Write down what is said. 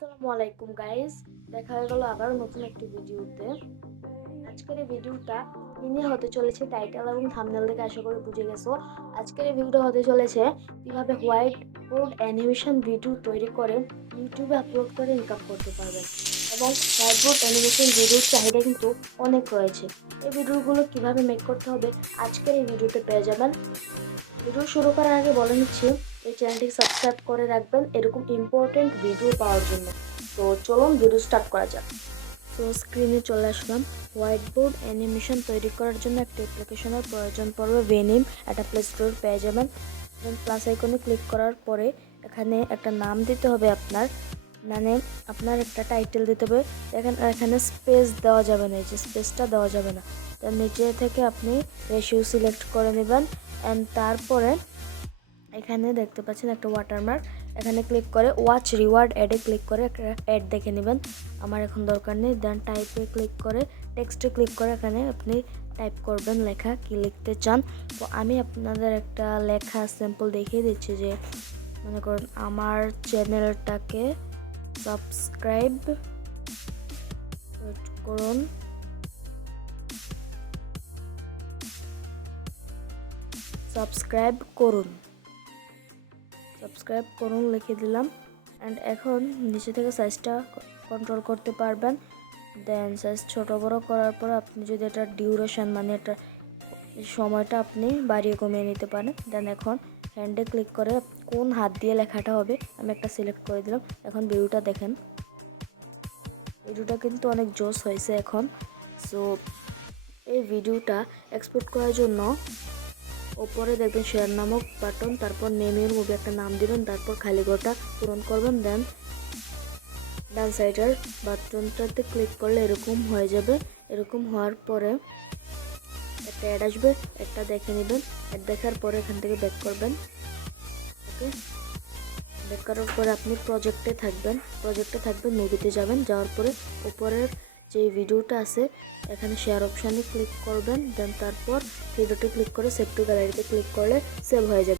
আসসালামু আলাইকুম গাইস, দেখা হয়ে গেল আবার নতুন একটি ভিডিওতে। আজকের এই ভিডিওটা নিয়ে হতে চলেছে টাইটেল এবং থাম্বনেল দেখে আশা করি বুঝে গেছো। আজকের এই ভিডিওটা হতে চলেছে কিভাবে হোয়াইট বোর্ড অ্যানিমেশন ভিডিও তৈরি করে ইউটিউবে আপলোড করে ইনকাম করতে পারবেন। এবং হোয়াইট বোর্ড অ্যানিমেশন ভিডিওর চাহিদা কিন্তু অনেক রয়েছে। এই ভিডিওগুলো কিভাবে মেক করতে হবে আজকের এই ভিডিওতে পেয়ে যাবেন। ভিডিও শুরু করার আগে বলে নিচ্ছি, এই চ্যানেলটি সাবস্ক্রাইব করে রাখবেন এরকম ইম্পর্টেন্ট ভিডিও পাওয়ার জন্য। তো চলুন ভিডিও স্টার্ট করা যাক। তো স্ক্রিনে চলে আসলাম। হোয়াইট বোর্ড অ্যানিমেশন তৈরি করার জন্য একটা অ্যাপ্লিকেশনের প্রয়োজন পড়বে। ভেনিম একটা প্লে স্টোর পেয়ে যাবেন। দেন প্লাস আইকনে ক্লিক করার পরে এখানে একটা নাম দিতে হবে আপনার, মানে আপনার একটা টাইটেল দিতে হবে। এখানে স্পেস দেওয়া যাবে না, এই যে স্পেসটা দেওয়া যাবে না। তার নিচে থেকে আপনি রেশিও সিলেক্ট করে নেবেন। অ্যান্ড তারপরে এখানে দেখতে পাচ্ছেন একটা ওয়াটারমার্ক, এখানে ক্লিক করে ওয়াচ রিওয়ার্ড অ্যাডে ক্লিক করে একটা অ্যাড দেখে নেবেন। আমার এখন দরকার নেই। দেন টাইপে ক্লিক করে টেক্সটে ক্লিক করে এখানে আপনি টাইপ করবেন লেখা কি লিখতে চান। তো আমি আপনাদের একটা লেখা স্যাম্পল দেখিয়ে দিচ্ছি, যে মনে করুন আমার চ্যানেলটাকে সাবস্ক্রাইব করুন, সাবস্ক্রাইব করুন লিখে দিলাম। অ্যান্ড এখন নিচে থেকে সাইজটা কন্ট্রোল করতে পারবেন। দেন সাইজ ছোট বড় করার পর আপনি যদি এটা ডিউরেশন, মানে এটা সময়টা আপনি বাড়িয়ে কমিয়ে নিতে পারেন। দেন এখন হ্যান্ডে ক্লিক করে কোন হাত দিয়ে লেখাটা হবে আমি একটা সিলেক্ট করে দিলাম। এখন ভিডিওটা দেখেন, ভিডিওটা কিন্তু অনেক জোস হয়েছে এখন। সো এই ভিডিওটা এক্সপোর্ট করার জন্য ওপরে দেখবেন শেয়ার নামক বাটন, তারপর নেমের মুভি একটা নাম দিবেন, তারপর খালি ঘরটা পূরণ করবেন। দেন ডান সাইডের বাটনটাতে ক্লিক করলে এরকম হয়ে যাবে। এরকম হওয়ার পরে একটা অ্যাড আসবে, একটা দেখে নেবেন। অ্যাড দেখার পরে এখান থেকে ব্যাক করবেন। ওকে, ব্যাক করার পরে আপনি প্রজেক্টে থাকবেন, মুভিতে যাবেন। যাওয়ার পরে উপরের যে ভিডিওটা আছে এখানে শেয়ার অপশানে ক্লিক করবেন। দেন তারপর ভিডিওতে ক্লিক করে সেভ টু গ্যালারিতে ক্লিক করলে সেভ হয়ে যাবে।